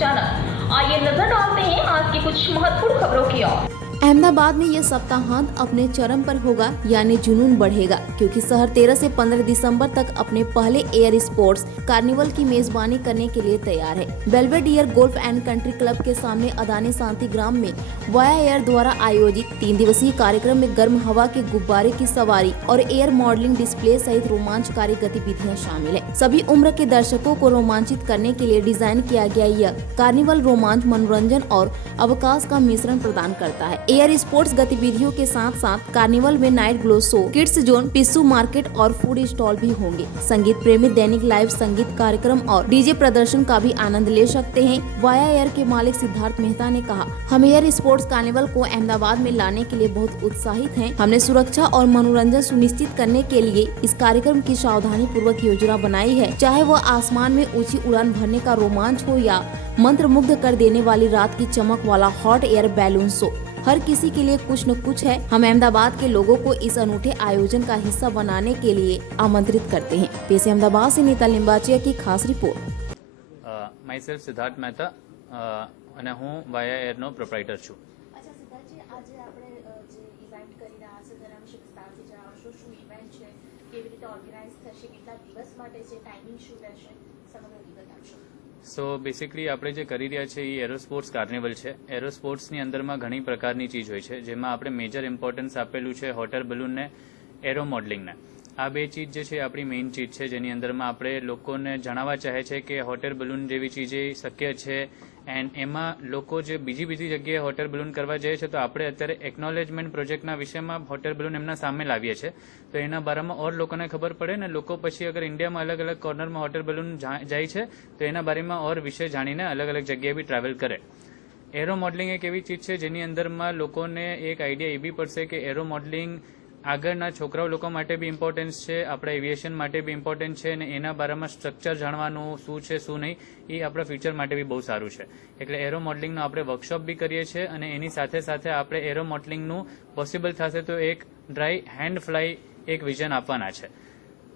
अचानक। आइए नजर डालते हैं आज की कुछ महत्वपूर्ण खबरों की ओर। अहमदाबाद में यह सप्ताहांत अपने चरम पर होगा, यानी जुनून बढ़ेगा, क्योंकि शहर 13 से 15 दिसंबर तक अपने पहले एयर स्पोर्ट्स कार्निवल की मेजबानी करने के लिए तैयार है। Belvedere golf and country club के सामने अदानी शांति ग्राम में वाया एयर द्वारा आयोजित 3 दिवसीय कार्यक्रम में गर्म हवा के गुब्बारे की सवारी और एयर मॉडलिंग डिस्प्ले सहित रोमांचकारी गतिविधियां शामिल है। सभी उम्र के दर्शकों को रोमांचित करने के लिए डिजाइन किया गया यह कार्निवल रोमांच, मनोरंजन और अवकाश का मिश्रण प्रदान करता है। एयर स्पोर्ट्स गतिविधियों के साथ साथ कार्निवल में night glow show, kids zone, पिस्सू मार्केट और फूड स्टॉल भी होंगे। संगीत प्रेमी दैनिक लाइव संगीत कार्यक्रम और डीजे प्रदर्शन का भी आनंद ले सकते हैं। वाया एयर के मालिक सिद्धार्थ मेहता ने कहा, हम एयर स्पोर्ट्स कार्निवल को अहमदाबाद में लाने के लिए बहुत उत्साहित हैं। हमने सुरक्षा और मनोरंजन सुनिश्चित करने के लिए इस कार्यक्रम की सावधानी पूर्वक योजना बनाई है, चाहे वह आसमान में ऊंची उड़ान भरने का रोमांच हो या मंत्रमुग्ध कर देने वाली रात की चमक वाला हॉट एयर बैलून शो। हर किसी के लिए कुछ न कुछ है। हम अहमदाबाद के लोगों को इस अनूठे आयोजन का हिस्सा बनाने के लिए आमंत्रित करते हैं। पेश है अहमदाबाद से नीता लिंबाचिया की खास report. My self Siddharth Mehta અને હું વાયા એરનો પ્રોપ્રાઇટર છું। अच्छा सिद्धार्थजी, આજે આપણે જે ઇવેન્ટ કરી રહ્યા છે તેના વિશે વિસ્તારથી જણાવશો। શું ઇવેન્ટ છે, કેવી રીતે ઓર્ગેનાઇઝ થશે, કેટલા દિવસ માટે છે, ટાઈમિંગ શું રહેશે, સમગ્ર વિગત આપશો। સો બેસિકલી આપણે જે કરી રહ્યા છે એ એરોસ્પોર્ટ્સ કાર્નિવલ છે। એરોસ્પોર્ટ્સની અંદરમાં ઘણી પ્રકારની ચીજ હોય છે, જેમાં આપણે મેજર ઇમ્પોર્ટન્સ આપેલું છે હોટ એર બલૂનને, એરો મોડલિંગને। આ બે ચીજ જે છે આપણી મેઇન ચીજ છે, જેની અંદરમાં આપણે લોકોને જણાવવા ચાહે છે કે હોટ એર બલૂન જેવી ચીજ શક્ય છે। એન્ડ એમાં લોકો જે બીજી જગ્યાએ હોટ એર બલૂન કરવા જાય છે, તો આપણે અત્યારે એકનોલેજમેન્ટ પ્રોજેક્ટના વિષયમાં હોટ એર બલૂન એમના સામે લાવીએ છીએ, તો એના બારામાં ઓર લોકોને ખબર પડે ને લોકો પછી અગર ઇન્ડિયામાં અલગ અલગ કોર્નરમાં હોટ એર બલૂન જાય છે તો એના બારેમાં ઓર વિષય જાણીને અલગ અલગ જગ્યાએ બી ટ્રાવેલ કરે। એરો મોડલિંગ એક એવી ચીજ છે જેની અંદરમાં લોકોને એક આઈડિયા એ બી પડશે કે એરો મોડલિંગ આગળના છોકરાઓ લોકો માટે બી ઇમ્પોર્ટન્સ છે, આપણા એવિએશન માટે બી ઇમ્પોર્ટન્ટ છે, અને એના બારામાં સ્ટ્રક્ચર જાણવાનું શું છે શું નહીં એ આપણા ફ્યુચર માટે બી બહુ સારું છે। એટલે એરો મોડલિંગનો આપણે વર્કશોપ બી કરીએ છીએ, અને એની સાથે સાથે આપણે એરો મોડલિંગનું પોસિબલ થશે તો એક ડ્રાય હેન્ડ ફ્લાય એક વિઝન આપવાના છે।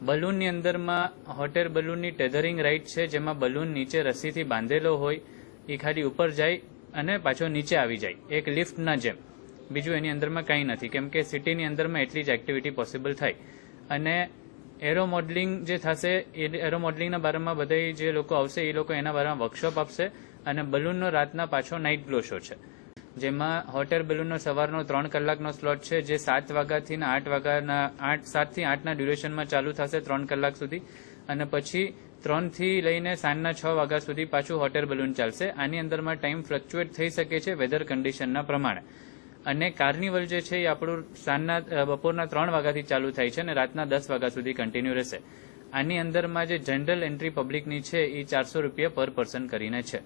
બલૂનની અંદરમાં હોટ એર બલૂનની ટેધરિંગ રાઇડ છે, જેમાં બલૂન નીચે રસ્સીથી બાંધેલો હોય, એ ખાલી ઉપર જાય અને પાછો નીચે આવી જાય, એક લિફ્ટના જેમ। બીજું એની અંદરમાં કંઈ નથી, કેમ કે સિટીની અંદરમાં એટલી જ એક્ટિવિટી પોસિબલ થાય। અને એરો મોડલિંગ જે થશે એ એરો મોડલિંગના બારામાં બધા જે લોકો આવશે એ લોકો એના બારામાં વર્કશોપ આપશે। અને બલૂનનો રાતના પાછો નાઇટ ગ્લો શો છે, જેમાં હોટ એર બલૂનનો સવારનો 3 કલાકનો સ્લોટ છે, જે 7 વાગ્યાથી 8 વાગ્યાના 7 થી 8ના ડ્યુરેશનમાં ચાલુ થશે 3 કલાક સુધી, અને પછી 3 થી લઈને સાંજના 6 વાગ્યા સુધી પાછું હોટ એર બલૂન ચાલશે। આની અંદરમાં ટાઈમ ફ્લક્ચ્યુએટ થઈ શકે છે વેધર કન્ડિશનના પ્રમાણે। અને કાર્નિવલ જે છે એ આપણું બપોરના 3 વાગ્યાથી ચાલુ થાય છે અને રાતના 10 વાગ્યા સુધી કન્ટિન્યુ રહેશે। આની અંદરમાં જે જનરલ એન્ટ્રી પબ્લિકની છે એ 400 રૂપિયા પર પર્સન કરીને છે।